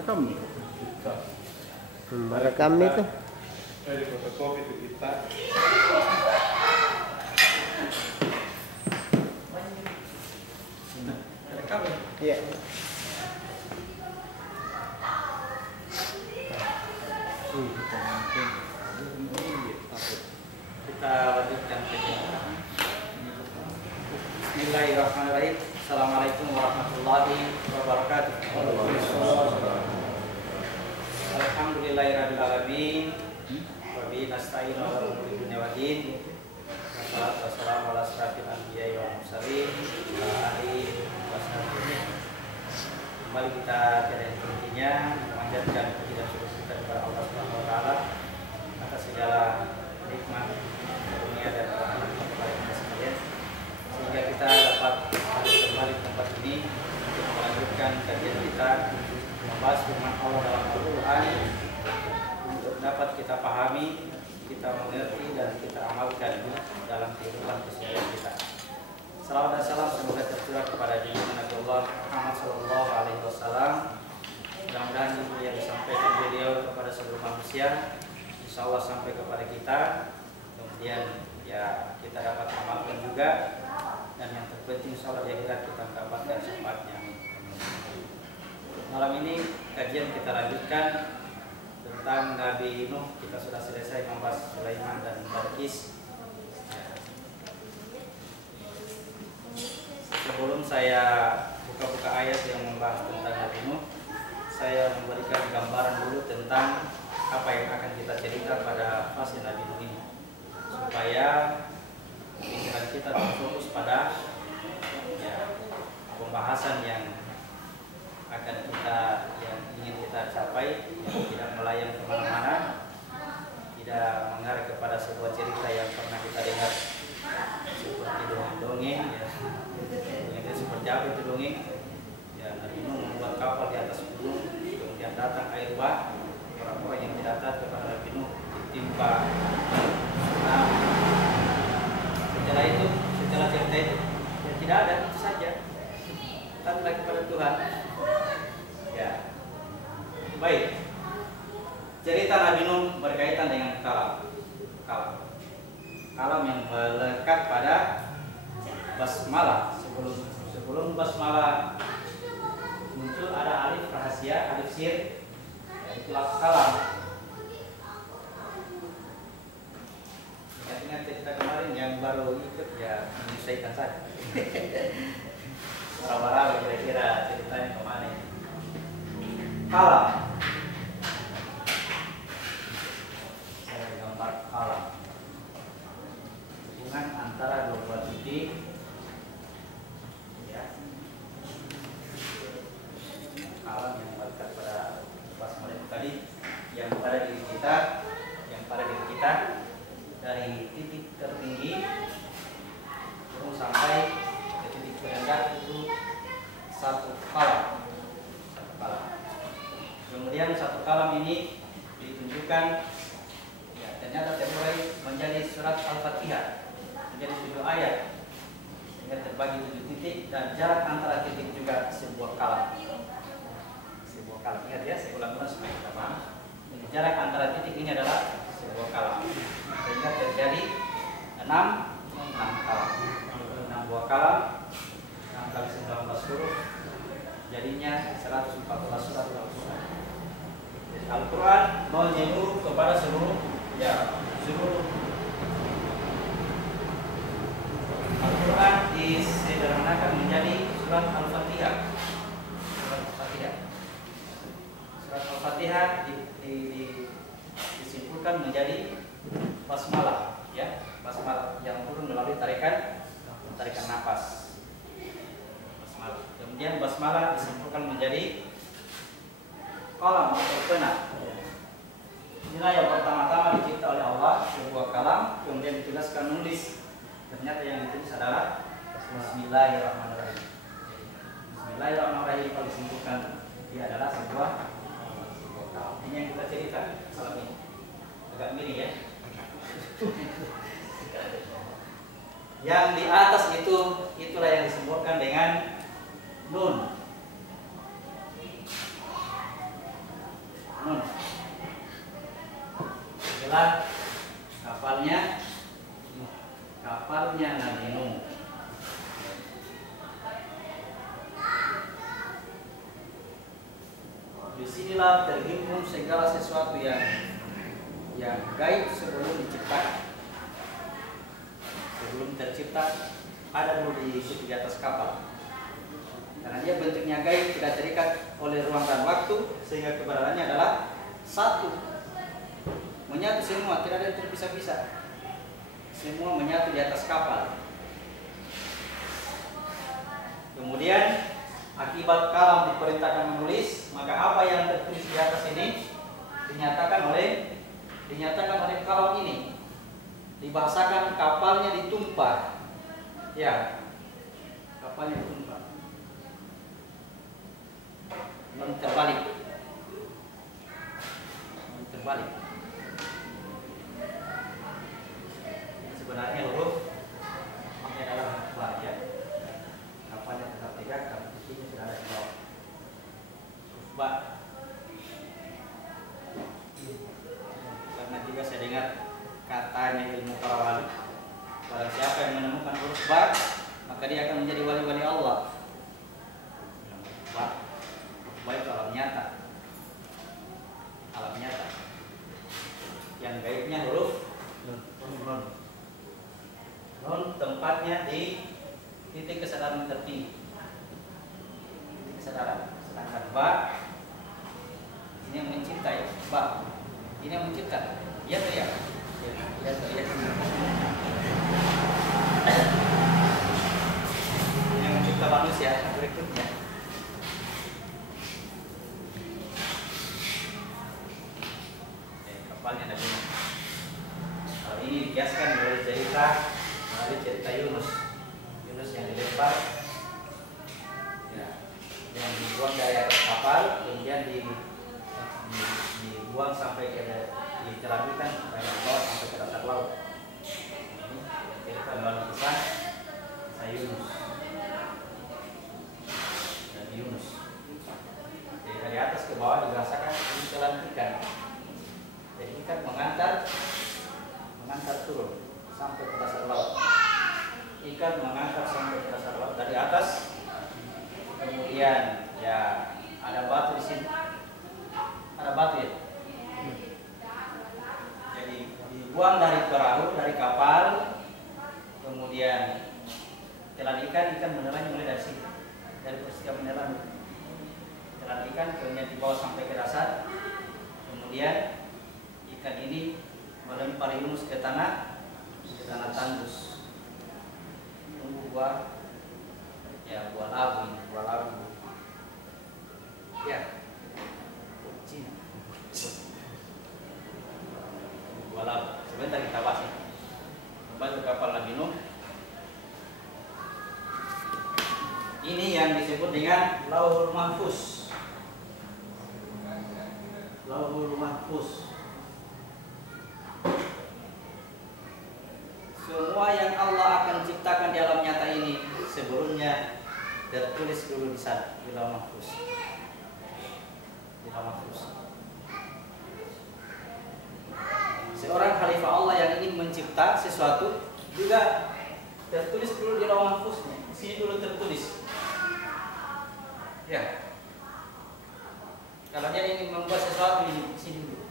Rekam nih. Merekam itu. Dari fotokopi itu kita. Rekam ya? Iya. Kita lanjutkan kajian. Bismillahirrahmanirrahim. Assalamualaikum warahmatullahi wabarakatuh. Alhamdulillahirabbil alamin. Wa bihi nasta'inu ala umuri dunya waddin. Wassalatu wassalamu ala asyrafil anbiya'i wal mursalin wa alihi wasahbihi. Kembali kita pada intinya memanjatkan puji dan syukur kita kepada Allah Subhanahu wa taala atas segala nikmat dunia dan rahmat kepada kita sekalian, sehingga kita dapat kembali di tempat ini untuk melanjutkan kajian kita membahas firman Allah dalam Al-Quran untuk dapat kita pahami, kita mengerti dan kita amalkan dalam kehidupan keseharian kita. Salawat dan salam semoga tercurah kepada junjungan Nabi Allah Muhammad Sallallahu Alaihi Wasallam. Mudah-mudahan yang disampaikan beliau kepada seluruh manusia, insya Allah sampai kepada kita. Kemudian ya kita dapat amalkan juga, dan yang terpenting insya Allah di akhirat kita mendapatkan syafaatnya. Malam ini kajian kita lanjutkan tentang Nabi Nuh. Kita sudah selesai membahas Sulaiman dan Balqis. Sebelum saya buka-buka ayat yang membahas tentang Nabi Nuh, saya memberikan gambaran dulu tentang apa yang akan kita cerita pada fase Nabi Nuh ini, supaya pikiran kita terfokus pada pembahasan yang akan yang ingin kita capai, yang tidak melayang kemana-mana, tidak mengarah kepada sebuah cerita yang pernah kita dengar seperti dongeng-dongeng ya. Itu seperti apa itu dongeng ya, Nabi Nuh membuat kapal di atas gunung, kemudian datang air bah, orang-orang yang tidak taat kepada Nabi Nuh ditimpa. Nah, setelah cerita itu ya tidak ada, itu saja, taatlah kepada Tuhan ya. Baik, cerita Nabi Nuh berkaitan dengan kalam yang melekat pada basmalah. Sebelum basmalah muncul ada alif rahasia, alif sir, itulah kalam. Ingat cerita kemarin yang baru ikut ya, menyelesaikan saja. Warah-warah kira-kira ceritanya kemana? Kalam. Saya gambar kalam. Hubungan antara dua buah titik. Ya. Kalam yang melekat pada basmalah itu tadi, yang pada diri kita, dari titik tertinggi turun sampai ke titik terendah itu satu kalam. Kemudian satu kalam ini ditunjukkan ya, ternyata terurai menjadi surat Al-Fatihah, menjadi 7 ayat, sehingga terbagi 7 titik, dan jarak antara titik juga sebuah kalam. Ingat ya, saya ulang-ulang supaya kita paham. Jarak antara titik ini adalah sebuah kalam, sehingga terjadi 6 kalam, 6 buah kalam, 6 kali 19 huruf, jadinya 114 surat Al-Quran. Al-Quran menyeluruh kepada seluruh Al-Quran disederhanakan menjadi surat Al-Fatihah. Surat Al-Fatihah disimpulkan menjadi basmalah ya, basmalah yang turun melalui tarikan nafas. Basmalah. Kemudian basmalah disimpulkan menjadi kalam atau pena. Inilah yang pertama-tama dicipta oleh Allah, sebuah kalam, kemudian ditugaskan menulis. Ternyata yang ditulis adalah Bismillahirrahmanirrahim. Bismillahirrahmanirrahim kalau disimpulkan dia adalah sebuah kalam. Ini yang kita cerita malam ini. Agak miring ya. Yang di atas itulah yang disebutkan dengan nun. adalah kapalnya Nabi Nuh. Disinilah terhimpun segala sesuatu yang gaib sebelum diciptakan. Sebelum tercipta ada dulu di situ di atas kapal. Karena dia bentuknya gaib, tidak terikat oleh ruang dan waktu, sehingga keberadaannya adalah satu, menyatu semua, tidak ada yang terpisah-pisah. Semua menyatu di atas kapal. Kemudian akibat kalam diperintahkan menulis, maka apa yang tertulis di atas ini dinyatakan oleh kalam ini. Dibahasakan kapalnya ditumpah. Ya, kapalnya ditumpah. Non terbalik. Sebenarnya huruf ini adalah huruf ba ya. Kapalnya tetap tegak, tapi di sini sudah ada di bawah. Huruf ba. Karena juga saya dengar katanya ilmu para wali, barang siapa yang menemukan huruf ba, maka dia akan menjadi wali-wali Allah. Ba itu alam nyata. Yang gaibnya huruf nun tempatnya di titik kesadaran tertinggi. Titik kesadaran. Sedangkan ba ini yang mencintai, ba ini yang mencipta. Dia teriak. Dia teriak. Ini yang mencipta manusia berikutnya. Kapalnya Nabi Nuh. Hal ini dikiaskan melalui cerita Yunus yang dilempar, ya, yang dibuang dari atas kapal, kemudian dibuang sampai diterangkan dari bawah sampai ke dasar laut. Cerita melalui kisah Yunus. Nabi Yunus. Jadi dari atas ke bawah dirasakan jalan ikan. Jadi ikan mengantar turun sampai ke dasar laut. Ikan mengantar sampai ke dasar laut dari atas. Kemudian ya ada batu di sini. Ada batu ya. Jadi dibuang dari perahu, dari kapal. Kemudian telan ikan menelan mulai dari sini. Dari posisi menelan. Telan ikan kemudian dibawa sampai ke dasar. Kemudian ikan ini melempar Yunus ke tanah tandus. Tunggu buah labu. Ya, Cina. Buah labu. Sebentar kita bahas ya. Kembali ke kapal Nabi Nuh. Ini yang disebut dengan Lauhul Mahfuz. Lauhul Mahfuz. Semua yang Allah akan ciptakan di alam nyata ini sebelumnya tertulis dulu di sana, di Lauhul Mahfuz. Seorang khalifah Allah yang ingin mencipta sesuatu juga tertulis dulu di Lauhul Mahfuznya. Di sini dulu tertulis. Ya. Kalau dia ingin membuat sesuatu di sini dulu.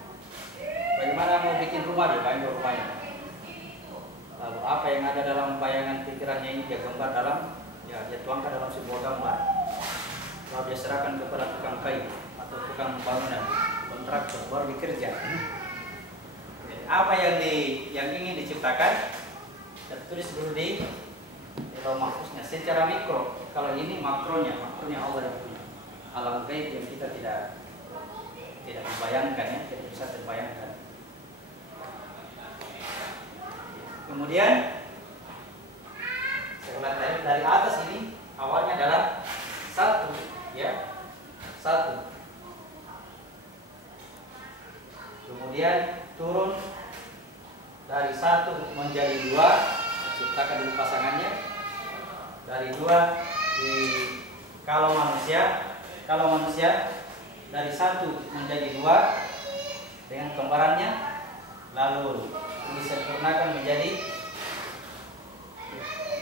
Bagaimana mau bikin rumah, dia bayang rumahnya. Lalu apa yang ada dalam bayangan pikirannya ini dia gambar dia tuangkan dalam sebuah gambar. Lalu dia serahkan kepada tukang kayu atau tukang bangunan, kontraktor, baru bekerja. Jadi, apa yang ingin diciptakan tertulis dulu di Lauhul Mahfuznya secara mikro. Kalau ini makronya Allah yang punya. Alam gaib yang kita tidak membayangkan ya, tidak bisa terbayangkan. Kemudian setelah dari atas ini awalnya adalah satu. Kemudian turun dari satu menjadi dua, ciptakan dulu pasangannya. Dari dua kalau manusia dari satu menjadi dua dengan kembarannya. lalu disempurnakan menjadi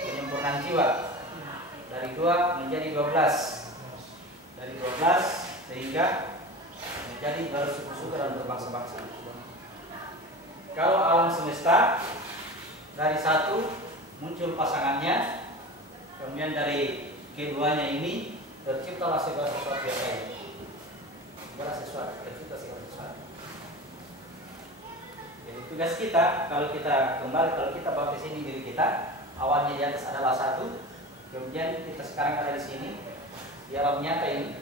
penyempurnaan jiwa dari 2 menjadi 12, dari 12 sehingga menjadi bersuku-suku dan berbangsa-bangsa. Kalau alam semesta dari 1 muncul pasangannya, kemudian dari keduanya ini terciptalah segala sesuatu yang lain. Segala sesuatu, tercipta segala sesuatu. Jadi tugas kita, kalau kita baptis ini diri kita, awalnya di atas adalah 1, kemudian kita sekarang ada di sini, di alam nyata ini,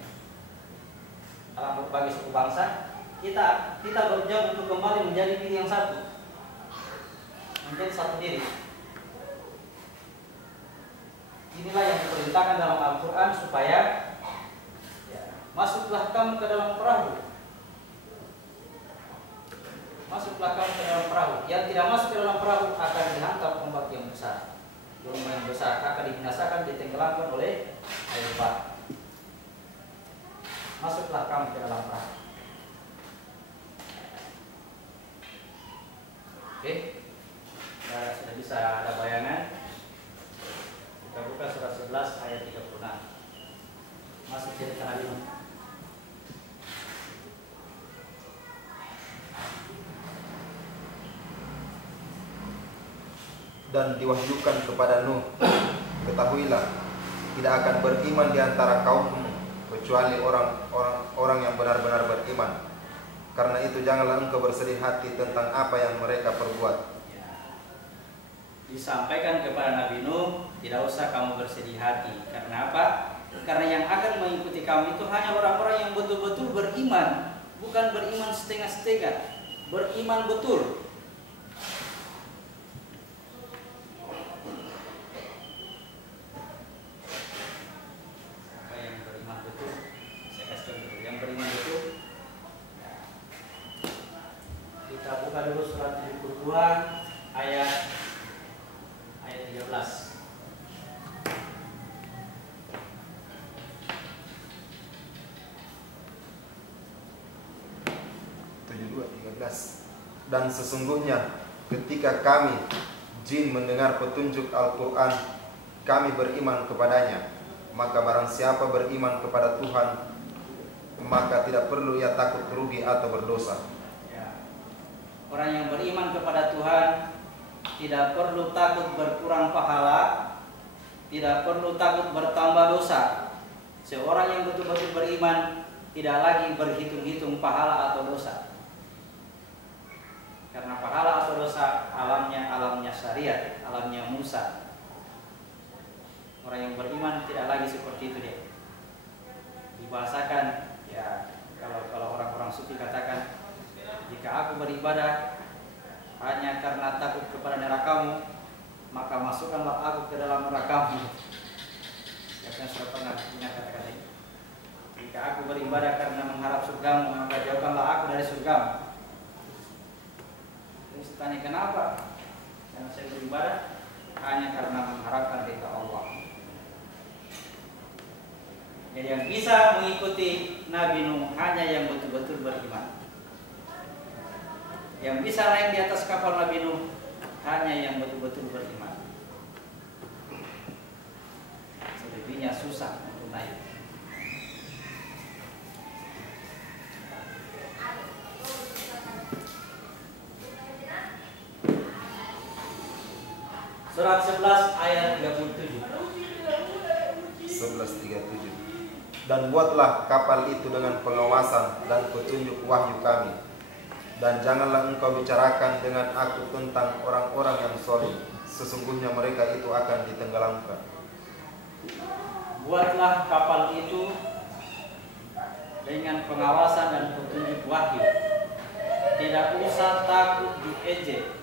alam berbagai suku bangsa, kita berjuang untuk kembali menjadi diri yang 1, menjadi 1 diri. Inilah yang diperintahkan dalam Al-Quran supaya masuklah kamu ke dalam perahu. Masuklah kamu ke dalam perahu. Yang tidak masuk ke dalam perahu akan dihantam ombak yang besar. Gelombang yang besar akan dibinasakan, ditenggelamkan oleh air bah. Masuklah kamu ke dalam perahu. Oke, sudah bisa ada bayangan. Kita buka surat 11 ayat 36. Masuk cerita Nabi Nuh. Dan diwahyukan kepada Nuh, ketahuilah, tidak akan beriman di antara kaummu kecuali orang yang benar-benar beriman. Karena itu janganlah engkau bersedih hati tentang apa yang mereka perbuat. Disampaikan kepada Nabi Nuh, tidak usah kamu bersedih hati. Karena apa? Karena yang akan mengikuti kamu itu hanya orang-orang yang betul-betul beriman, bukan beriman setengah-setengah, beriman betul. Apa yang beriman betul? Saya kasih contoh. Yang beriman betul. Kita buka dulu surat 72 ayat 13. 13. Dan sesungguhnya ketika kami jin mendengar petunjuk Al-Quran, kami beriman kepadanya. Maka barang siapa beriman kepada Tuhan, maka tidak perlu ia takut rugi atau berdosa. Orang yang beriman kepada Tuhan tidak perlu takut berkurang pahala, tidak perlu takut bertambah dosa. Seorang yang betul-betul beriman tidak lagi berhitung-hitung pahala atau dosa. Karena pahala atau dosa alamnya syariat, alamnya Musa. Orang yang beriman tidak lagi seperti itu dia. Dibahasakan ya, kalau orang-orang sufi katakan, jika aku beribadah hanya karena takut kepada nerakamu, maka masukkanlah aku ke dalam nerakamu. Yang sudah pernah punya kata-kata ini. Jika aku beribadah karena mengharap surgamu, maka jauhkanlah aku dari surgamu. Terus tanya kenapa? Karena saya beribadah hanya karena mengharapkan ridha Allah. Jadi yang bisa mengikuti Nabi Nuh hanya yang betul-betul beriman. Yang bisa naik di atas kapal Nabi Nuh hanya yang betul-betul beriman. Selebihnya susah untuk naik. Surat 11 ayat 37. 11:37. Dan buatlah kapal itu dengan pengawasan dan petunjuk wahyu kami. Dan janganlah engkau bicarakan dengan aku tentang orang-orang yang zalim. Sesungguhnya mereka itu akan ditenggelamkan. Buatlah kapal itu dengan pengawasan dan petunjuk wahyu. Tidak usah takut diejek.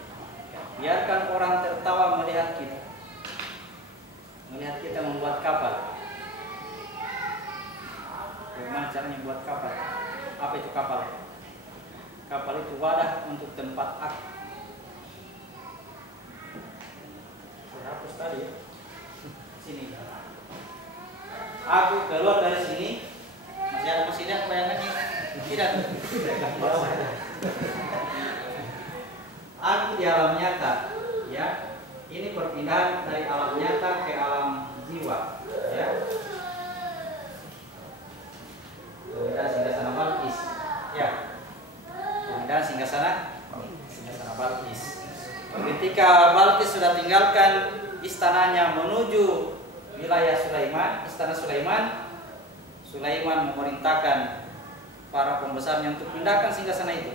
Biarkan orang tertawa melihat kita. Melihat kita membuat kapal. Bagaimana caranya buat kapal? Apa itu kapal? Kapal itu wadah untuk tempat aku. Saya hapus tadi. Sini. Aku keluar dari sini. Masih ada bayangannya? Tidak. aku di alam nyata, ya. Ini perpindahan dari alam nyata ke alam jiwa, ya. Pemindahan singgasana Balqis, ya. Pemindahan singgasana Balqis. Ketika Balqis sudah tinggalkan istananya menuju wilayah Sulaiman, istana Sulaiman, Sulaiman memerintahkan para pembesarnya untuk pindahkan singgasana itu,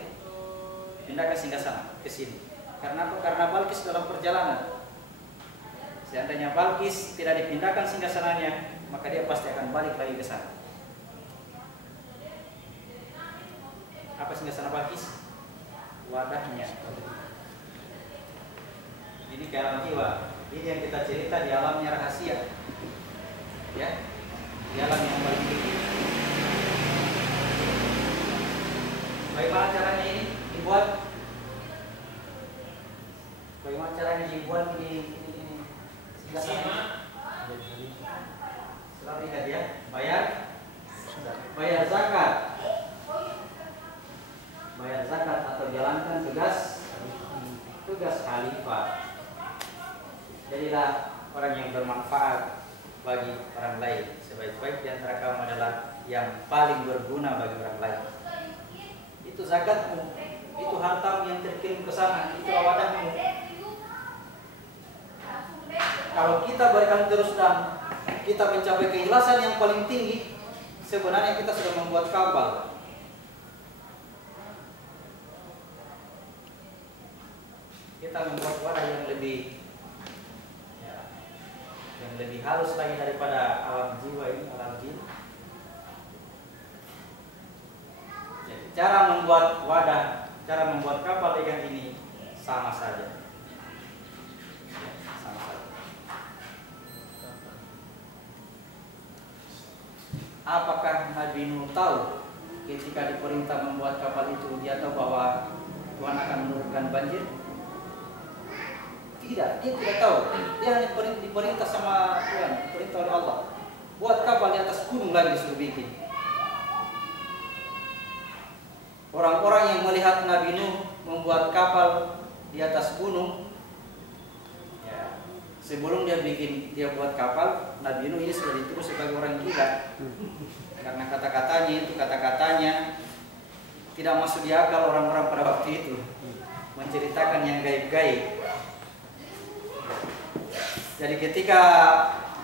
pindahkan singgasana ke sini. Karena apa? Karena Balqis dalam perjalanan. Seandainya Balqis tidak dipindahkan singgasananya, maka dia pasti akan balik lagi ke sana. Apa singgasana Balqis? Wadahnya. Ini ke alam jiwa. Ini yang kita cerita di alamnya rahasia, ya, di alam yang paling tinggi. Bagaimana caranya ini dibuat? Bagaimana caranya dibuat ini singgasana? Selalu lihat ya, bayar zakat, bayar zakat atau jalankan tugas khalifah. Jadilah orang yang bermanfaat bagi orang lain. Sebaik-baik di antara kamu adalah yang paling berguna bagi orang lain. Itu zakatmu, itu hartamu yang terkirim ke sana, itu wadahmu. Kalau kita berikan terus dan kita mencapai keikhlasan yang paling tinggi, sebenarnya kita sudah membuat kapal. Kita membuat wadah yang lebih halus lagi daripada alam jiwa ini, alam jin. Jadi cara membuat wadah, cara membuat kapal ikan ini sama saja. Sama saja. Apakah Nabi Nuh tahu ketika diperintah membuat kapal itu, dia tahu bahwa Tuhan akan menurunkan banjir? Tidak, dia tidak tahu. Dia hanya diperintah sama Tuhan, diperintah oleh Allah. Buat kapal di atas gunung lagi disuruh bikin. Orang-orang yang melihat Nabi Nuh membuat kapal di atas gunung, ya, sebelum dia buat kapal, Nabi Nuh ini sudah dituduh sebagai orang gila. Karena kata-katanya tidak masuk di akal orang-orang pada waktu itu, menceritakan yang gaib-gaib. Jadi ketika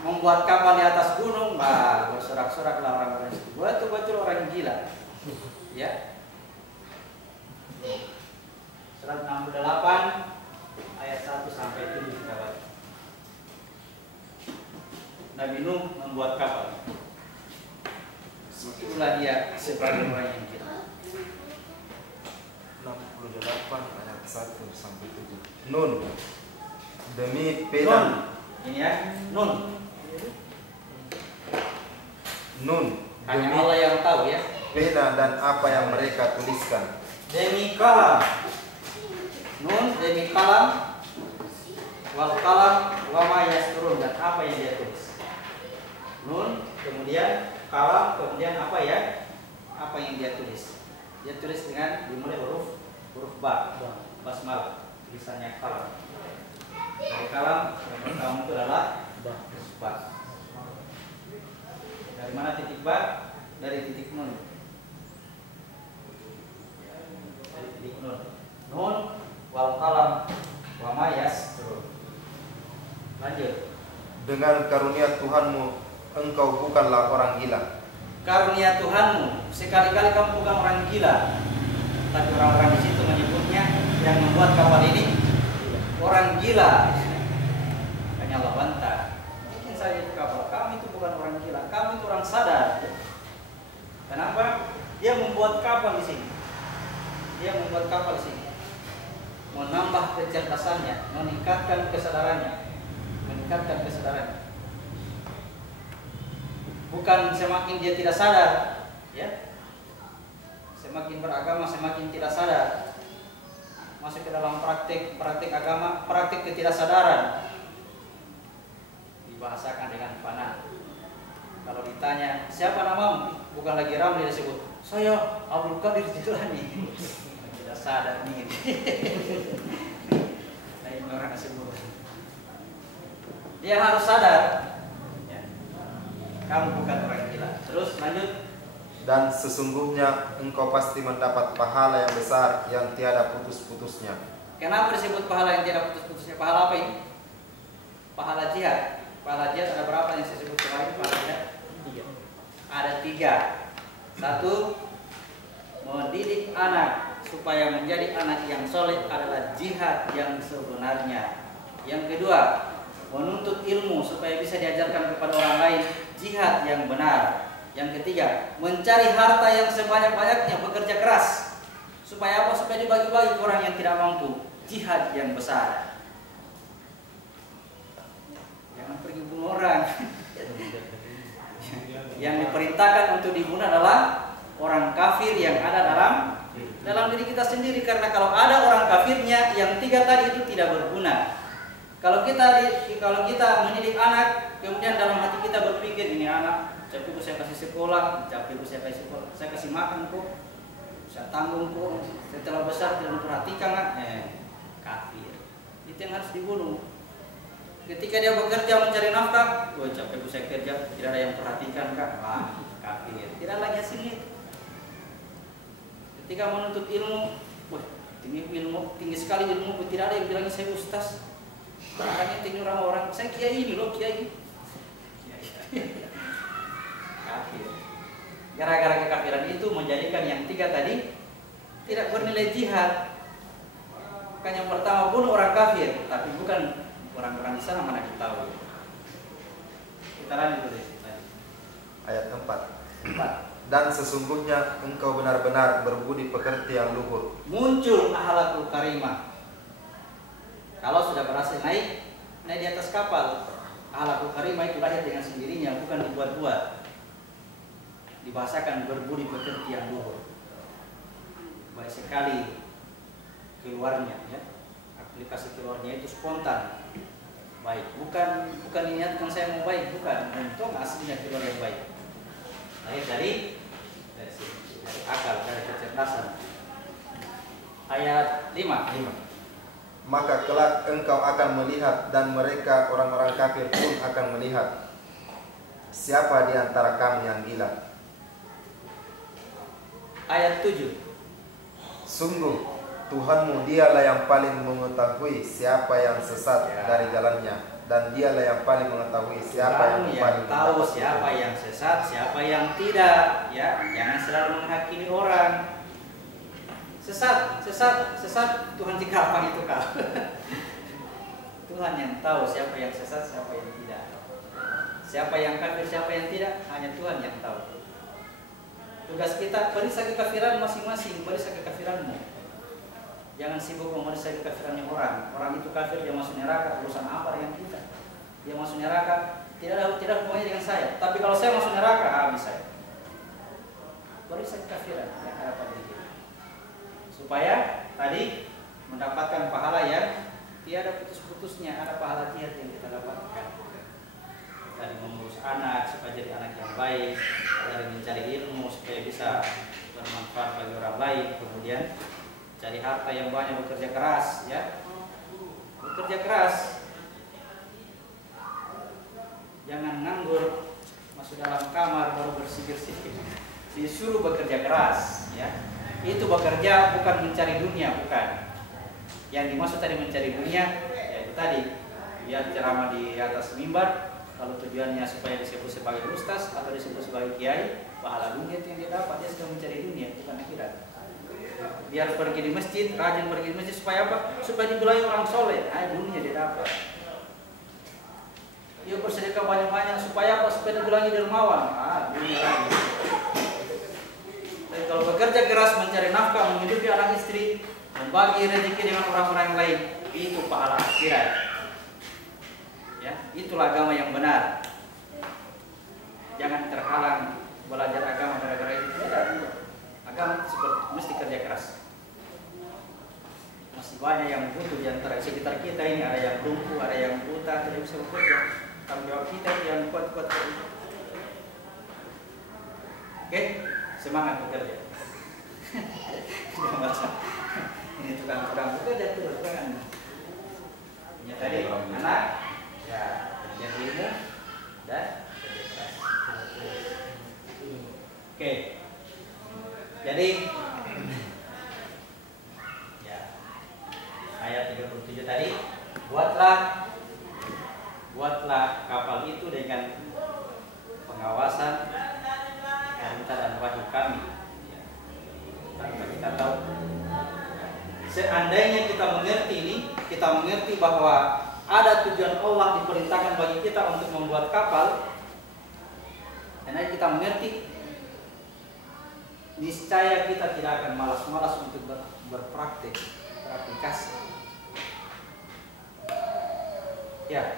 membuat kapal di atas gunung, bersorak-soraklah orang-orang itu. Betul-betul orang gila. Ya. Surat 68 ayat 1 sampai 7 kita baca. Nabi Nuh membuat kapal. Itulah dia sebagai orang yang gila. 68 ayat 1 sampai 7. Nun, demi peda. Ini ya, Nun. Nun, Hanya demi Allah yang tahu ya. pena dan apa yang mereka tuliskan. Demi kalam. Nun demi kalam. Wal kalam wa ma yasturun, dan apa yang dia tulis. Nun, kemudian kalam, kemudian apa ya? Apa yang dia tulis. Dia tulis dengan dimulai huruf ba, basmalah, tulisannya kalam. Dari kalam yang pertama itu adalah ba. Dari mana titik ba? Dari titik nun. Dari titik nun. Nun wal kalam wa ma yasturun. Lanjut. Dengan karunia Tuhanmu, engkau bukanlah orang gila. Karunia Tuhanmu, sekali-kali kamu bukan orang gila. Tapi orang-orang di situ menyebutnya yang membuat kapal ini orang gila. Hanya Allah bantah. Bikin saja itu kapal. Kami itu bukan orang gila. Kami itu orang sadar. Kenapa? Dia membuat kapal di sini. Dia membuat kapal di sini. Menambah kecerdasannya, meningkatkan kesadarannya, meningkatkan kesadarannya. Bukan semakin dia tidak sadar, ya. Semakin beragama semakin tidak sadar. Masuk ke dalam praktik agama, praktik ketidaksadaran. Dibahasakan dengan fana. Kalau ditanya, siapa namamu? Bukan lagi Ramli disebut. Saya Abdul Qadir Jilani. Tidak sadar nih. ini orang tersebut. Dia harus sadar, ya, kamu bukan orang gila. Terus lanjut. Dan sesungguhnya engkau pasti mendapat pahala yang besar yang tiada putus-putusnya. Kenapa disebut pahala yang tiada putus-putusnya? Pahala apa ini? Pahala jihad. Pahala jihad ada berapa yang saya sebut kemarin? Pahala jihad 3. Ada 3. 1, mendidik anak supaya menjadi anak yang soleh adalah jihad yang sebenarnya. Yang kedua, menuntut ilmu supaya bisa diajarkan kepada orang lain, jihad yang benar. Yang ketiga, mencari harta yang sebanyak-banyaknya, bekerja keras. Supaya apa? Supaya dibagi-bagi ke orang yang tidak mampu, jihad yang besar. Jangan pergi bunuh orang. Yang diperintahkan untuk dibunuh adalah orang kafir yang ada dalam diri kita sendiri. Karena kalau ada orang kafirnya, yang 3 tadi itu tidak berguna. Kalau kita mendidik anak, kemudian dalam hati kita berpikir, ini anak, capek saya kasih sekolah, saya kasih makan kok, saya tanggung kok, setelah besar tidak memperhatikan, kafir. Itu yang harus dibunuh. Ketika dia bekerja mencari nafkah, capek saya kerja, tidak ada yang perhatikan kak, kafir. Tidak lagi hasilnya. Ketika menuntut ilmu, tinggi sekali ilmu, tidak ada yang bilangnya saya ustaz. Barangnya tinggi orang-orang, saya kiai ini loh, kiai. Kafir. Gara-gara kekafiran itu menjadikan yang 3 tadi tidak bernilai jihad. Bukan yang pertama bunuh orang kafir, tapi bukan orang-orang di sana, mana kita tahu. Kita lanjut dulu. Ayat 4. Dan sesungguhnya engkau benar-benar berbudi pekerti yang luhur. Muncul akhlakul karimah. Kalau sudah berhasil naik di atas kapal, akhlakul karimah itu lahir dengan sendirinya, bukan dibuat-buat. Dibahasakan berbudi pekerti yang luhur. Baik sekali keluarnya, ya. Aplikasi keluarnya itu spontan. Baik, bukan niatkan saya mau baik, bukan. Untung aslinya keluar yang baik. Lahir dari akal, dari kecerdasan. Ayat 5. Maka kelak engkau akan melihat, dan mereka orang-orang kafir pun akan melihat, siapa di antara kami yang gila. Ayat 7. Sungguh Tuhanmu dialah yang paling mengetahui siapa yang sesat dari jalannya, dan dialah yang paling mengetahui siapa yang paling tahu siapa yang sesat, siapa yang tidak, ya. Jangan selalu menghakimi orang. Sesat, Tuhan apa itu kak? Tuhan yang tahu siapa yang sesat, siapa yang tidak. Siapa yang kafir, siapa yang tidak, hanya Tuhan yang tahu. Tugas kita periksa kekafiran masing-masing, periksa kekafiranmu. Jangan sibuk memeriksa kekafirannya orang. Orang itu kafir, dia masuk neraka, urusan apa dengan kita? Dia masuk neraka, tidak hubungannya dengan saya. Tapi kalau saya masuk neraka, habis saya. Periksa kekafiran yang ada pada diri kita, supaya tadi mendapatkan pahala yang tiada putus-putusnya. Ada pahala jihad yang kita dapatkan. Dari mengurus anak supaya jadi anak yang baik, dari mencari ilmu supaya bisa bermanfaat bagi orang lain, kemudian cari harta yang banyak, bekerja keras, ya. Bekerja keras. Jangan nganggur, masuk dalam kamar baru bersih-bersih. Disuruh bekerja keras, ya. Itu bekerja bukan mencari dunia, bukan. Yang dimaksud tadi mencari dunia, yaitu tadi dia ceramah di atas mimbar. Kalau tujuannya supaya disebut sebagai ustaz atau disebut sebagai kiai, pahala dunia itu yang dia dapat. Dia sedang mencari dunia, bukan akhirat. Biar pergi di masjid, rajin pergi di masjid supaya apa? Supaya dibilangi orang soleh. Dunia dia dapat. Dia bersedekah banyak-banyak supaya apa? Supaya dibilangi dermawan. Dunia lagi. Tapi kalau bekerja keras mencari nafkah, menghidupi anak istri, membagi rezeki dengan orang-orang yang lain, itu pahala akhirat. Ya, itulah agama yang benar. Jangan terhalang belajar agama gara-gara itu. Tidak. Agama mesti kerja keras. Masih banyak yang butuh di antara sekitar kita ini. Ada yang lumpuh, ada yang buta, tidak bisa bekerja. Tanggung jawab kita yang kuat-kuat. Oke, semangat bekerja. Ini tukang bekerja terus, kan? 7 tadi, buatlah kapal itu dengan pengawasan perintah dan wahyu kami. Ya. Tanpa kita tahu. Seandainya kita mengerti ini, kita mengerti bahwa ada tujuan Allah diperintahkan bagi kita untuk membuat kapal. Dan kita mengerti, niscaya kita tidak akan malas-malas untuk berpraktik, beraplikasi. Ya.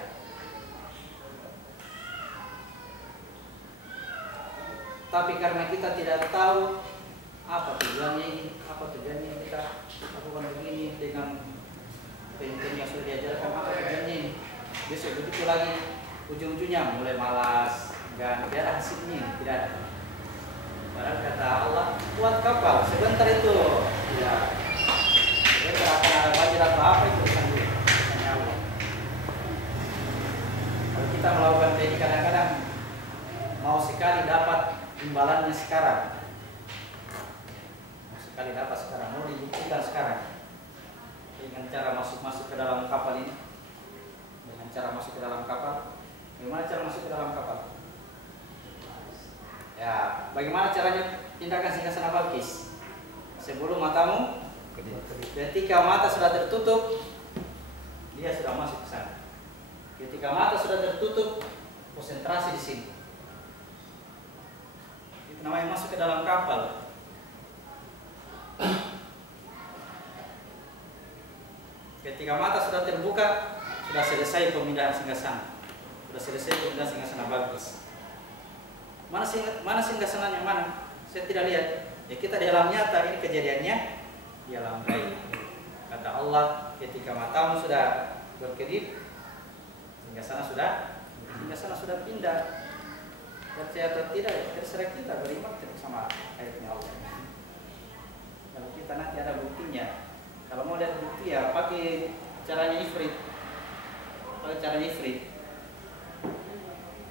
Tapi karena kita tidak tahu apa tujuannya ini, kita lakukan begini dengan prinsip yang sudah diajarkan, apa tujuannya ini. Besok begitu lagi, ujung-ujungnya mulai malas, dan tidak ada hasilnya, tidak ada. Padahal kata Allah, buat kapal sebentar itu, ya. Sebentar akan ada banjir atau apa itu urusannya Allah. Kalau kita melakukan ini kadang-kadang mau sekali dapat imbalannya sekarang, mau sekali dapat sekarang, mau dibuktikan sekarang dengan cara masuk ke dalam kapal ini, dengan cara masuk ke dalam kapal. Bagaimana cara masuk ke dalam kapal? Ya, bagaimana caranya tindakan singgasana Balkis? Sebelum matamu, ketika mata sudah tertutup, dia sudah masuk ke sana. Ketika mata sudah tertutup, konsentrasi di sini. Itu namanya masuk ke dalam kapal. Ketika mata sudah terbuka, sudah selesai pemindahan singgasana. Sudah selesai pemindahan singgasana Balkis. Mana singgasananya mana? Saya tidak lihat. Ya kita di alam nyata ini kejadiannya di alam gaib. Kata Allah, ketika matamu sudah berkedip, singgasana sudah pindah. Percaya atau tidak, terserah kita beriman sama ayatnya Allah. Kalau kita nanti ada buktinya, kalau mau lihat bukti ya pakai caranya ifrit. Pakai caranya ifrit.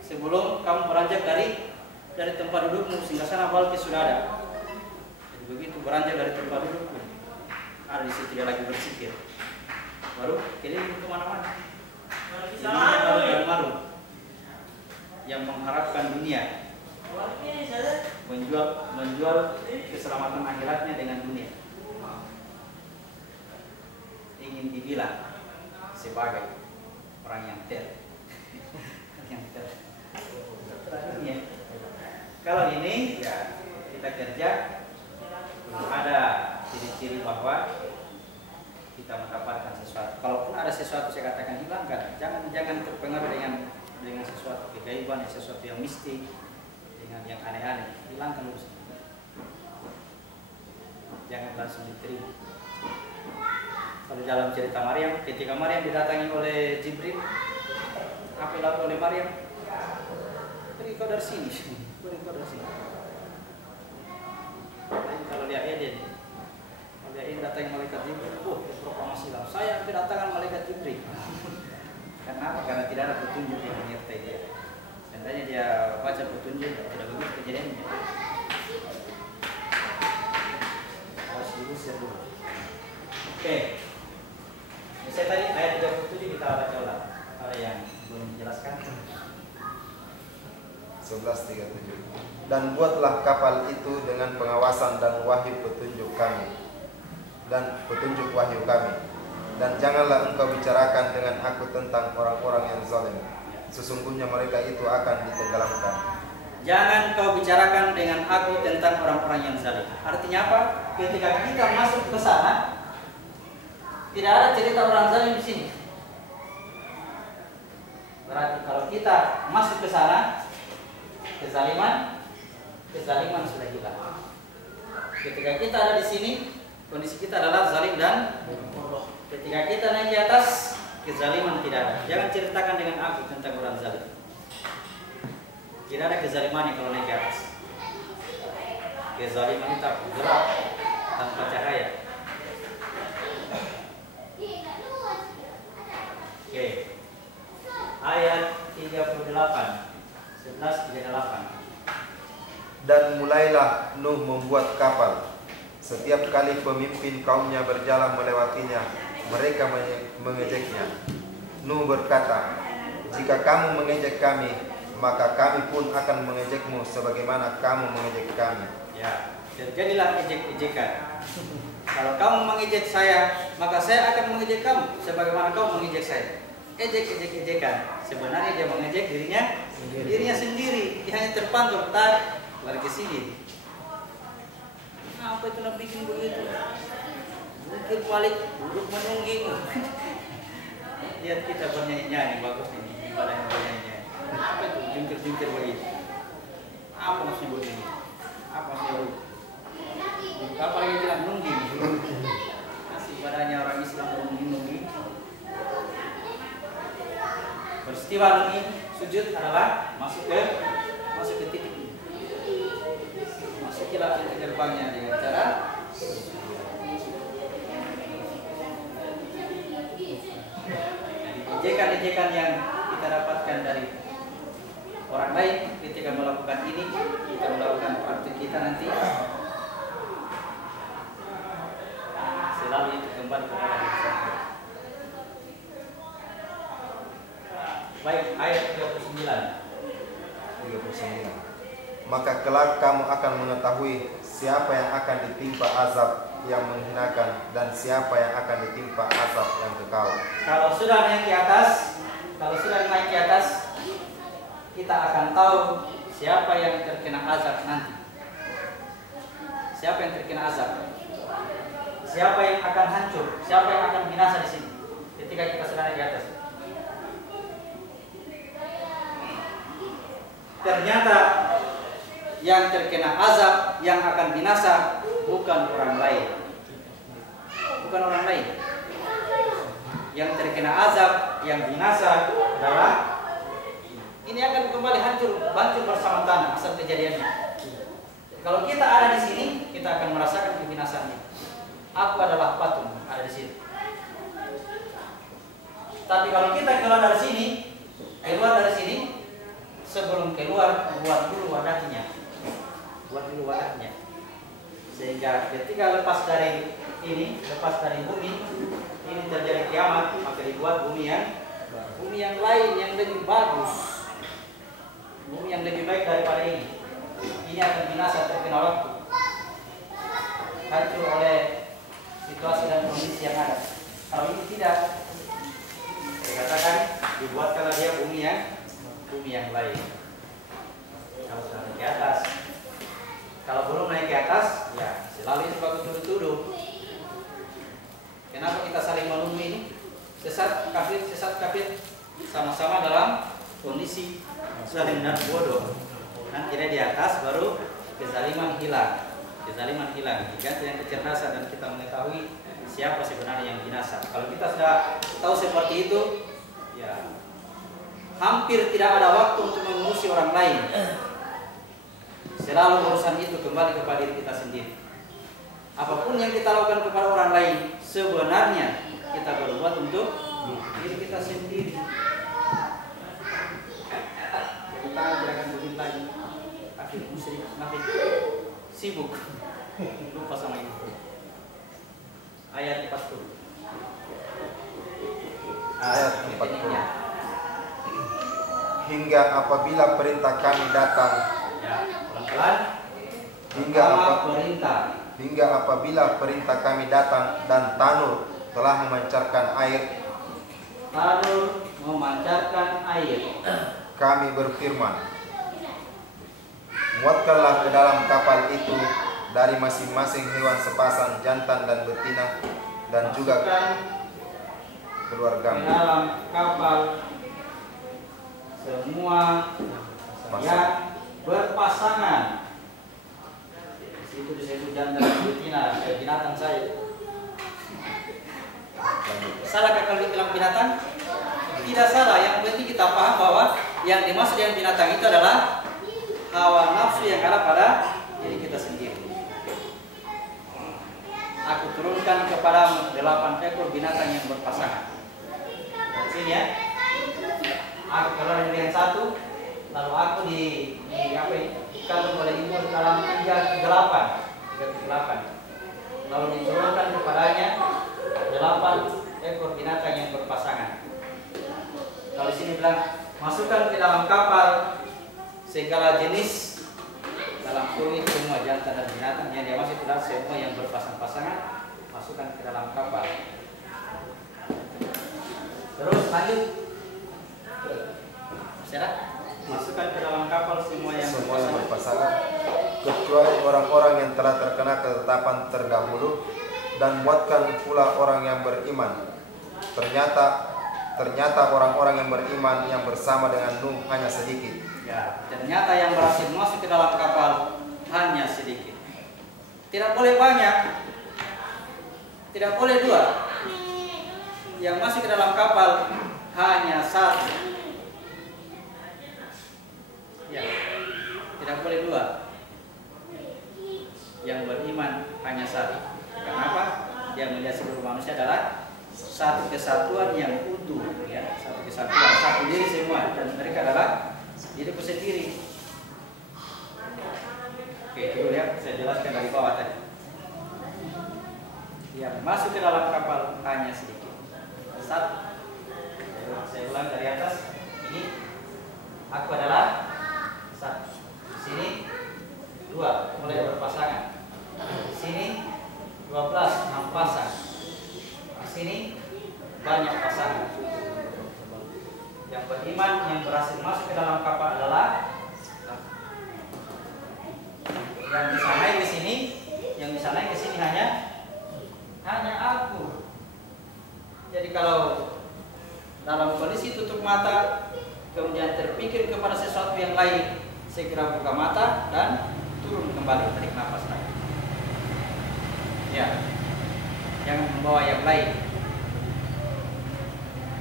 Sebelum kamu beranjak dari tempat dudukmu, singgasana Balkis sudah ada. Jadi begitu beranjak dari tempat dudukmu, ada di situ dia lagi bersikir. Baru keliling kemana-mana. Ini malu yang mengharapkan dunia, menjual keselamatan akhiratnya dengan dunia. Ingin dibilang sebagai orang yang dunia. Kalau ini ya kita kerja, ada ciri-ciri bahwa kita mendapatkan sesuatu. Kalaupun ada sesuatu saya katakan hilangkan, jangan terpengaruh dengan sesuatu kegaiban, sesuatu yang mistik, dengan yang aneh-aneh, hilangkan dulu. Jangan langsung diterima. Kalau dalam cerita Maryam, ketika Maryam didatangi oleh Jibril, apa yang dilakukan oleh Maryam? Pergi kau dari sini. Kalau lihat Eden, datangi malaikat Jibril, proklamasi lah. Saya kedatangan malaikat Jibril. Karena tidak ada petunjuk yang menyertai dia. Seandainya dia baca petunjuk, tidak begitu kejadiannya. Harus diusir dulu. Oke. Saya tadi ayat 37 kita baca ulang. Ada yang belum dijelaskan? 11:37. Dan buatlah kapal itu dengan pengawasan dan wahyu petunjuk kami, dan petunjuk wahyu kami. Dan janganlah engkau bicarakan dengan aku tentang orang-orang yang zalim. Sesungguhnya mereka itu akan ditenggelamkan. Jangan kau bicarakan dengan aku tentang orang-orang yang zalim. Artinya apa? Ketika kita masuk ke sana, tidak ada cerita orang zalim di sini. Berarti kalau kita masuk ke sana, kezaliman sudah hilang. Ketika kita ada di sini, kondisi kita adalah zalim dan bodoh. Ketika kita naik ke atas, kezaliman tidak ada. Jangan ceritakan dengan aku tentang orang zalim. Tidak ada kezalimannya kalau naik ke atas. Kezaliman itu gelap tanpa cahaya. Oke. Ayat 38. 11:38. Dan mulailah Nuh membuat kapal. Setiap kali pemimpin kaumnya berjalan melewatinya, mereka mengejeknya. Nuh berkata, "Jika kamu mengejek kami, maka kami pun akan mengejekmu sebagaimana kamu mengejek kami." Ya, terjadilah ejek-ejekan. Kalau kamu mengejek saya, maka saya akan mengejek kamu sebagaimana kamu mengejek saya. Ejek-ejekan. Sebenarnya dia mengejek dirinya sendiri. Dia hanya terpantul, lari ke sini. Apa itu nak bikin begitu? Mungkin balik, duduk menungging. Lihat kita bernyanyi-nyanyi, bagus ini. Ibadah yang bernyanyi-nyanyi. Apa itu? Jungkir-jungkir begitu. Apa maksudnya begini? Apa maksudnya? Apa lagi bilang nungging? Masih ibadahnya orang Islam nungging-nungging. Peristiwa nungging, sujud adalah masuk ke titik ini. Masukilah ke gerbangnya dengan cara ejekan-ejekan yang kita dapatkan dari orang lain ketika melakukan ini, kita melakukan praktik kita nanti selalu itu kembali kepada diri sendiri. Baik, ayat 39. Maka kelak kamu akan mengetahui siapa yang akan ditimpa azab yang menghinakan dan siapa yang akan ditimpa azab yang kekal. Kalau sudah naik ke atas, kita akan tahu siapa yang terkena azab nanti. Siapa yang terkena azab? Siapa yang akan hancur? Siapa yang akan binasa di sini? Ketika kita sudah naik ke atas. Ternyata yang terkena azab, yang akan binasa bukan orang lain. Bukan orang lain. Yang terkena azab, yang binasa adalah ini akan kembali hancur bersama tanah asal kejadiannya. Kalau kita ada di sini, kita akan merasakan kebinasaannya. Aku adalah patung ada di sini. Tapi kalau kita keluar dari sini, sebelum keluar buat dulu wadahnya. Sehingga ketika lepas dari bumi, ini terjadi kiamat, maka dibuat bumi yang lain yang lebih bagus, bumi yang lebih baik daripada ini. Ini akan binasa terkena waktu, hancur oleh situasi dan kondisi yang ada. Kalau ini tidak, saya katakan dibuatkanlah dia bumi yang lain. Kalau sudah naik ke atas, kalau belum naik ke atas, ya selalu itu bagus tuduh-tuduh. Kenapa kita saling menuduh ini? Sesat kafir, sama-sama dalam kondisi saling dan bodoh. Nanti di atas baru kezaliman hilang. Diganti dengan kecerdasan dan kita mengetahui siapa sebenarnya yang binasa. Kalau kita sudah tahu seperti itu, ya hampir tidak ada waktu untuk mengurusi orang lain. Selalu urusan itu kembali kepada diri kita sendiri. Apapun yang kita lakukan kepada orang lain, sebenarnya kita berbuat untuk diri kita sendiri. Kita jangan begini lagi. Akhir musyrik, nafik, sibuk, lupa sama itu. Ayat 40. Ayat 40. Hingga apabila perintah kami datang, ya, pelan-pelan. Hingga apabila perintah kami datang dan tanur telah memancarkan air, kami berfirman, muatkanlah ke dalam kapal itu dari masing-masing hewan sepasang jantan dan betina dan juga keluargamu. Ke dalam kapal semua yang berpasangan. Itu disebut jantan dan betina, binatang saya. Salahkah kalau dibilang binatang? Tidak salah, yang penting kita paham bahwa yang dimaksud dengan binatang itu adalah hawa nafsu yang ada pada diri kita sendiri. Aku turunkan kepadamu 8 ekor binatang yang berpasangan. Dari sini ya. Aku keluar dengan 1, lalu aku dikandung oleh ibu dalam 3 ke 8. Lalu diturunkan kepadanya 8 bilang masukkan ke dalam kapal segala jenis dalam fluid semua jantan dan binatang yang dia masuk adalah semua yang berpasang-pasangan, masukkan ke dalam kapal. Terus lanjut. Sudah? Masukkan ke dalam kapal semua yang berpasangan kecuali orang-orang yang telah terkena ketetapan terdahulu, dan buatkan pula orang yang beriman. Ternyata orang-orang yang beriman yang bersama dengan Nuh hanya sedikit. Ya, ternyata yang berhasil masuk ke dalam kapal hanya sedikit. Tidak boleh banyak, tidak boleh dua. Yang masuk ke dalam kapal hanya satu. Ya, tidak boleh dua. Yang beriman hanya satu. Kenapa? Dia melihat seluruh manusia adalah satu kesatuan yang utuh, ya, satu kesatuan, satu diri semua, dan mereka adalah diriku sendiri. Oke, itu dulu ya, saya jelaskan dari bawah tadi. Yang masuk ke dalam kapal hanya sedikit. Satu. Saya ulang dari atas. Ini aku adalah satu. Di sini dua, mulai berpasangan. Di sini 12, 6 pasang. Di sini banyak pasangan. Yang beriman yang berhasil masuk ke dalam kapal adalah yang bisa naik ke sini, yang bisa naik ke sini hanya aku. Jadi kalau dalam kondisi tutup mata kemudian terpikir kepada sesuatu yang lain, segera buka mata dan turun kembali, tarik nafas lagi. Ya, jangan membawa yang lain.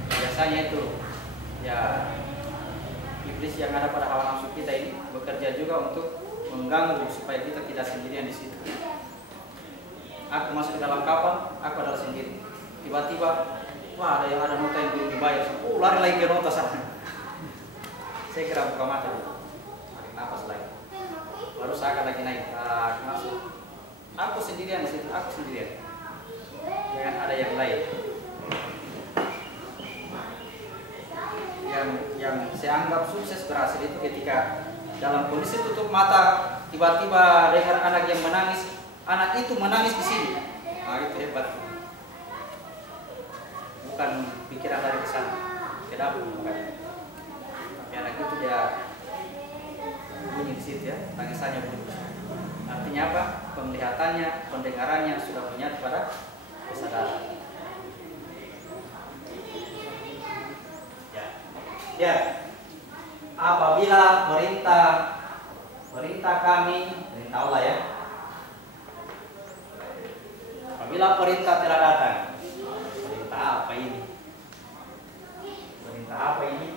Biasanya itu ya iblis yang ada pada hawa nafsu kita ini bekerja juga untuk mengganggu supaya kita tidak sendirian di situ. Aku masuk ke dalam kapal, aku adalah sendiri. Tiba-tiba, wah ada nota yang belum dibayar. Lari lagi ke nota sana. Saya kira buka mata dulu, tarik nafas lagi. Baru saya akan lagi naik. Masuk. Aku sendirian di situ, aku sendirian. Jangan ada yang lain. Yang saya anggap sukses berhasil itu ketika dalam kondisi tutup mata tiba-tiba dengar anak yang menangis, anak itu menangis di sini. Nah, itu hebat. Bukan pikiran dari kesana, ke dapur bukan. Tapi anak itu dia bunyi di situ ya, tangisannya bunyi. Artinya apa? Penglihatannya, pendengarannya sudah menyatu pada kesadaran. Ya, apabila perintah kami, perintah Allah ya. Apabila perintah telah datang, perintah apa ini? Perintah apa ini?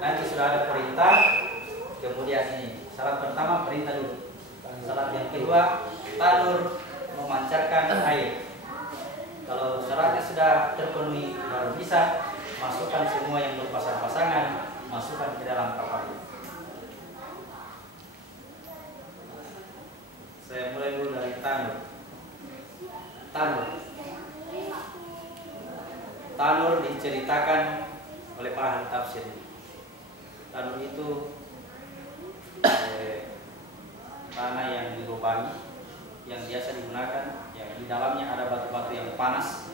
Nanti sudah ada perintah, kemudian ini syarat pertama perintah dulu. Syarat yang kedua, tanur memancarkan air. Kalau syaratnya sudah terpenuhi, baru bisa masukkan semua yang berpasang-pasangan, masukkan ke dalam kapal. Saya mulai dulu dari tanur. Tanur diceritakan oleh para ahli tafsir. Tanur itu tanah yang dilubangi, yang biasa digunakan, yang di dalamnya ada batu-batu yang panas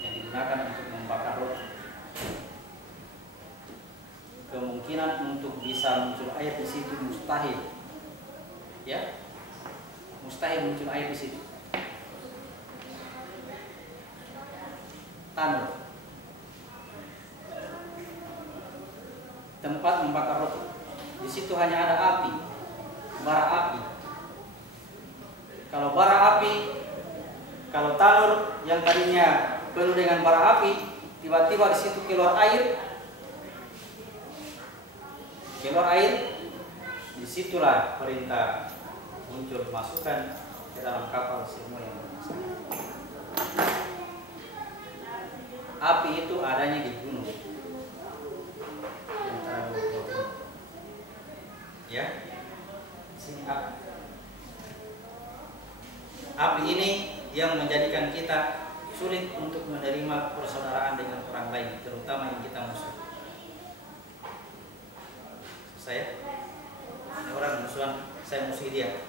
yang digunakan untuk membakar roti. Kemungkinan untuk bisa muncul air di situ mustahil, ya, mustahil muncul air di situ. Tanur, tempat membakar roti. Di situ hanya ada api, bara api. Kalau bara api, kalau tanur yang tadinya penuh dengan bara api, tiba-tiba di situ keluar air, disitulah perintah muncul, masukkan ke dalam kapal semua yang bermasalah. Api itu adanya di gunung, ya, sini api. Api ini yang menjadikan kita sulit untuk menerima persaudaraan dengan orang lain, terutama yang kita musuh. Saya, ini orang musuhan, saya musuhi dia.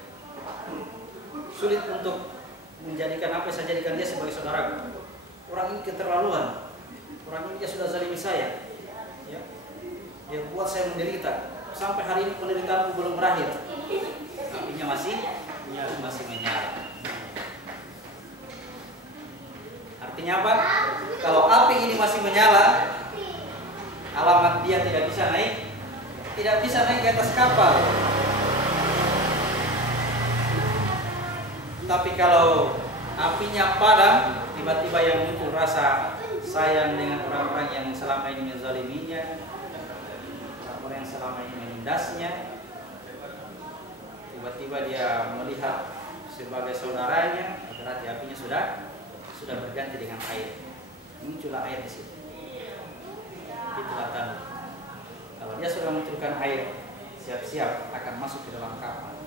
Sulit untuk menjadikan apa, saya jadikan dia sebagai saudara. Orang ini keterlaluan. Orang ini dia sudah zalimi saya. Ya. Dia buat saya menderita. Sampai hari ini penderitaanku belum berakhir. Apinya masih menyala. Artinya apa? Kalau api ini masih menyala, alamat dia tidak bisa naik ke atas kapal. Tapi kalau apinya padam, tiba-tiba yang muncul rasa sayang dengan orang-orang yang selama ini menzaliminya, orang yang selama ini menindasnya. Tiba-tiba dia melihat sebagai saudaranya, berarti apinya sudah berganti dengan air. Muncullah air di situ. Itulah tanda. Kalau dia sudah munculkan air, siap-siap akan masuk ke dalam kapal.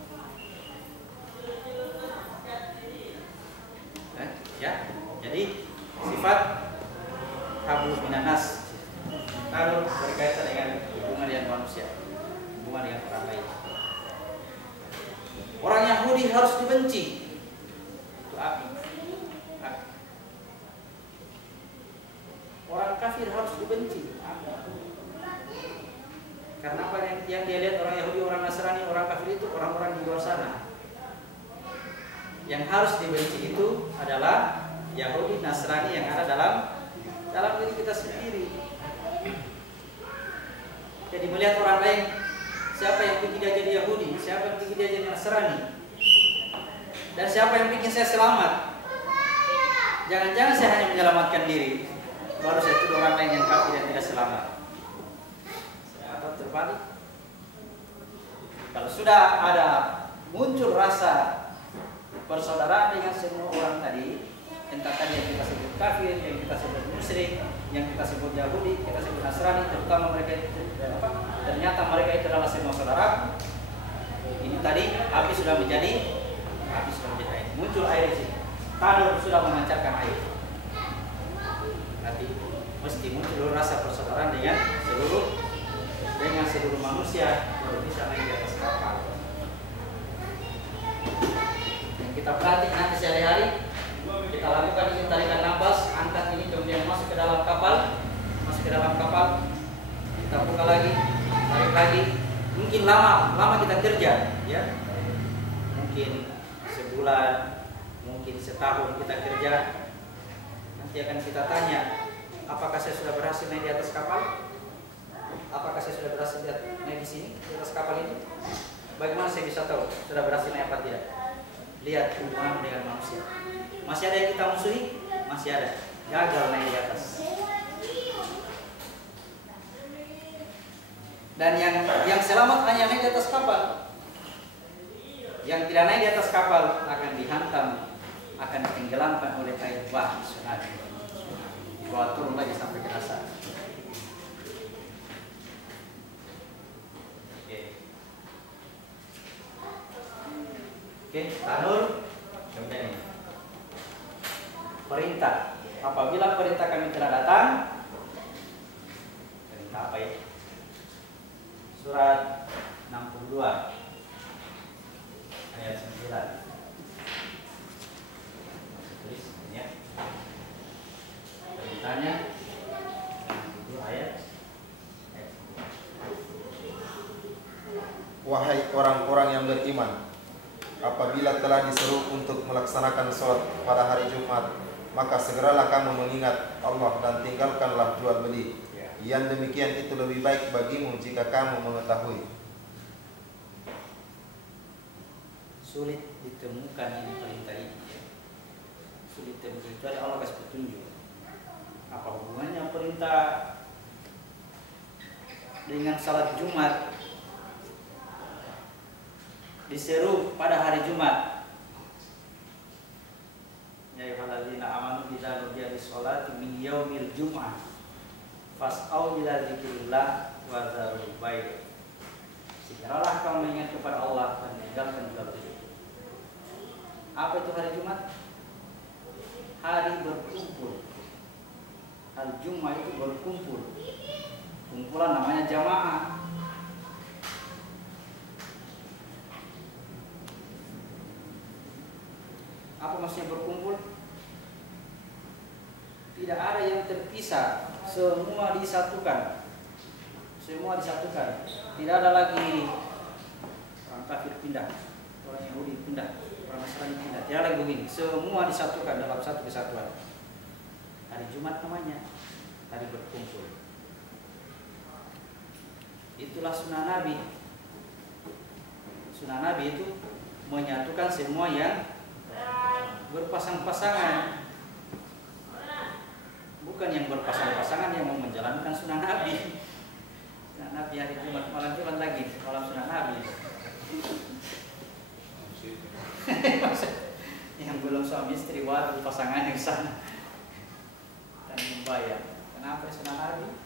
Ya, jadi sifat Abu Minanas kalau berkaitan dengan hubungan dengan manusia, hubungan dengan orang lain. Orang Yahudi harus dibenci. Itu api. Orang kafir harus dibenci. Karena apa yang dia lihat orang Yahudi, orang Nasrani, orang kafir itu orang-orang di luar sana. Yang harus dibenci itu adalah Yahudi, Nasrani yang ada dalam diri kita sendiri. Jadi melihat orang lain, siapa yang bikin dia jadi Yahudi, siapa yang bikin dia jadi Nasrani, dan siapa yang bikin saya selamat. Jangan-jangan saya hanya menyelamatkan diri, baru saya tuduh orang lain yang kafir yang tidak selamat. Atau terbalik. Kalau sudah ada muncul rasa persaudaraan dengan semua orang tadi, entah tadi yang kita sebut kafir, yang kita sebut musyrik, yang kita sebut Yahudi, kita sebut Nasrani, terutama mereka itu ternyata mereka itu adalah semua saudara. Ini tadi api sudah menjadi air. Muncul air di sini. Tanur sudah memancarkan air. Nanti mesti muncul rasa persaudaraan dengan seluruh manusia yang bisa naik di atas kapal. Kita perhatikan nanti sehari-hari, kita lakukan ini tarikan nafas, angkat ini kemudian masuk ke dalam kapal, kita buka lagi, tarik lagi. Mungkin lama kita kerja, ya, mungkin sebulan, mungkin setahun kita kerja. Nanti akan kita tanya, apakah saya sudah berhasil naik di atas kapal? Apakah saya sudah berhasil naik di sini, di atas kapal itu? Bagaimana saya bisa tahu sudah berhasil naik apa tidak? Lihat hubungan dengan manusia. Masih ada yang kita musuhi? Masih ada. Gagal naik di atas. Dan yang selamat hanya naik di atas kapal. Yang tidak naik di atas kapal akan dihantam, akan ditenggelamkan oleh air bah tsunami. Dibawa turun lagi sampai ke dasar. Oke, tanur, kemudian ini. Perintah. Apabila perintah kami telah datang, perintah apa ya? Surat 62 ayat 9. Tulis ya. Perintahnya 62 ayat 9. Wahai orang-orang yang beriman, apabila telah diseru untuk melaksanakan sholat pada hari Jumat, maka segeralah kamu mengingat Allah dan tinggalkanlah jual beli. Yang demikian itu lebih baik bagimu jika kamu mengetahui. Sulit ditemukan ini perintah ini. Sulit ditemukan itu ada Allah kasih petunjuk. Apa hubungannya perintah dengan salat Jumat? Diseru pada hari Jumat. Ya ayyuhalladzina amanu idza nudiya lis-sholati min yaumil jum'ah fas'au ila dzikrillah wa dzarul bai'. Segeralah kamu mengingat kepada Allah dan tinggalkan jual beli. Apa itu hari Jumat? hari berkumpul. Al-Jum'ah itu berkumpul. Kumpulan namanya jamaah. Apa maksudnya berkumpul? Tidak ada yang terpisah, semua disatukan. Semua disatukan. Tidak ada lagi orang kafir pindah, orang Yahudi pindah, orang Nasrani pindah. Tidak lagi begini. Semua disatukan dalam satu kesatuan. Hari Jumat namanya hari berkumpul. Itulah sunnah Nabi. Sunnah Nabi itu menyatukan semua yang berpasang-pasangan, bukan yang berpasang-pasangan yang mau menjalankan sunnah Nabi. Sunnah Nabi hari Jumat malam Jumat lagi, malam sunnah Nabi. Yang belum suami istri waduh pasangan yang sana dan membayar. Kenapa sunnah Nabi?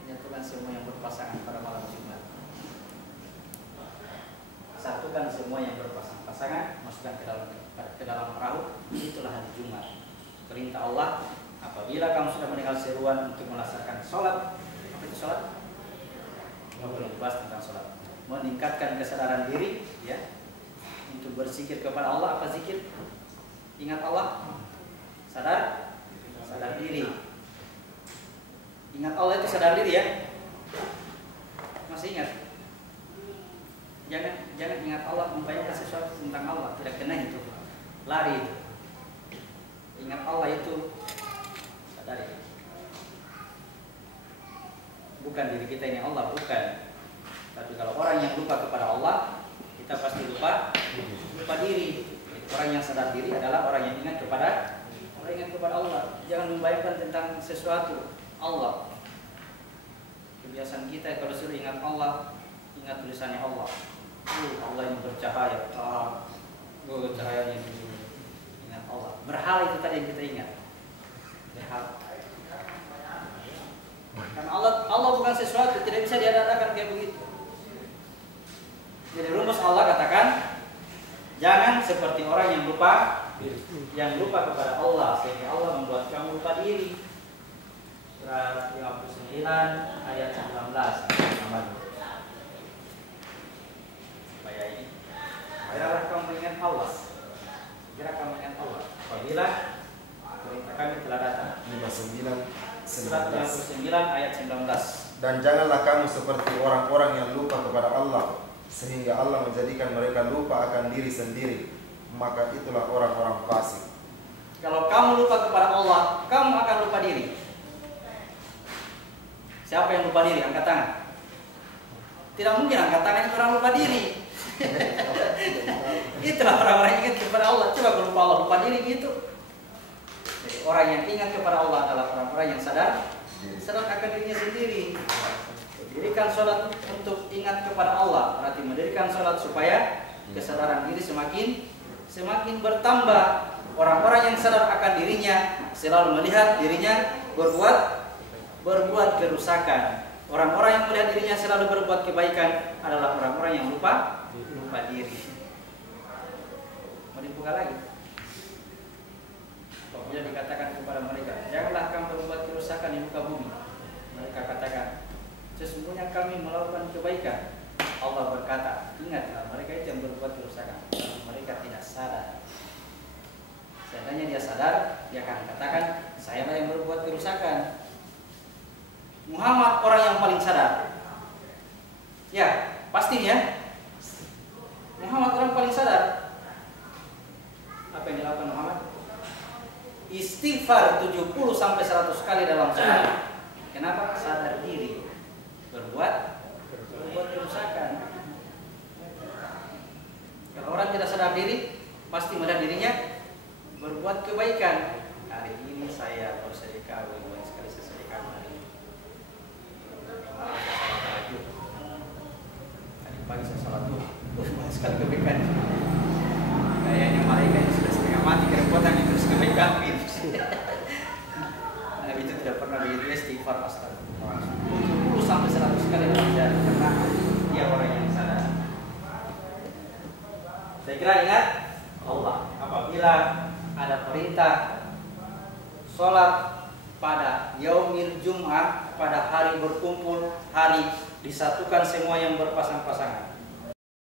Menyatukan semua yang berpasangan pada malam Jumat. Satukan semua yang berpasang-pasangan, masukkan ke dalam perahu. Itulah hari Jumat. Perintah Allah, apabila kamu sudah mendengar seruan untuk melaksanakan sholat. Apa itu sholat? Belum bahas tentang sholat. Meningkatkan kesadaran diri, ya, untuk berzikir kepada Allah. Apa zikir? Ingat Allah. Sadar diri. Ingat Allah itu sadar diri, ya. Masih ingat? Jangan ingat Allah membayangkan sesuatu tentang Allah, tidak kena itu, lari itu. Ingat Allah itu sadari. Bukan diri kita ini Allah, bukan. Tapi kalau orang yang lupa kepada Allah, kita pasti lupa diri. Orang yang sadar diri adalah orang yang ingat kepada Allah. Jangan membayangkan tentang sesuatu Allah. Kebiasaan kita kalau suruh ingat Allah, ingat tulisannya Allah. Allah yang bercahaya, cahayanya itu. Ingat Allah. Berhala itu tadi yang kita ingat. Berhala. Karena Allah bukan sesuatu, tidak bisa diadakan kayak begitu. Jadi rumus Allah katakan, jangan seperti orang yang lupa kepada Allah, sehingga Allah membuat kamu lupa diri. Surat 59 ayat 19. Segeralah kamu mengingat Allah. Segera kamu mengingat Allah. Apabila perintah kami telah datang. 59 Surat 59 ayat 19. Dan janganlah kamu seperti orang-orang yang lupa kepada Allah, sehingga Allah menjadikan mereka lupa akan diri sendiri. Maka itulah orang-orang fasik. Kalau kamu lupa kepada Allah, kamu akan lupa diri. Siapa yang lupa diri? Angkat tangan. Tidak mungkin angkat tangan itu orang lupa diri. Itulah orang-orang yang ingat kepada Allah. Coba kalau lupa Allah, lupa diri gitu. Jadi orang yang ingat kepada Allah adalah orang-orang yang sadar akan dirinya sendiri. Dirikan sholat untuk ingat kepada Allah, berarti mendirikan sholat supaya kesadaran diri semakin bertambah. Orang-orang yang sadar akan dirinya selalu melihat dirinya berbuat kerusakan. Orang-orang yang melihat dirinya selalu berbuat kebaikan adalah orang-orang yang lupa diri. Mau dibuka lagi. Apabila dikatakan kepada mereka, janganlah kamu berbuat kerusakan di muka bumi. Mereka katakan, sesungguhnya kami melakukan kebaikan. Allah berkata, ingatlah mereka itu yang berbuat kerusakan. Mereka tidak sadar. Seandainya dia sadar, dia akan katakan, saya lah yang berbuat kerusakan. Muhammad orang yang paling sadar. Ya, pastinya Muhammad orang paling sadar. Apa yang dilakukan Muhammad? Istighfar 70 sampai 100 kali dalam sehari. Kenapa? Sadar diri. Berbuat kerusakan. Kalau orang tidak sadar diri, pasti melihat dirinya berbuat kebaikan. Hari ini saya bersedekah, banyak sekali saya sedekah hari ini. Tadi pagi saya salat dulu. Banyak sekali kebaikan. Kayaknya malaikat itu sudah setengah mati kerepotan itu terus kebaikan. Nabi itu tidak pernah begitu istighfar astagfirullah 70 sampai 100 kali dalam karena dia orang yang sadar. Saya kira ingat Allah. Apabila ada perintah sholat pada yaumil Jum'ah, pada hari berkumpul, hari disatukan semua yang berpasang-pasangan.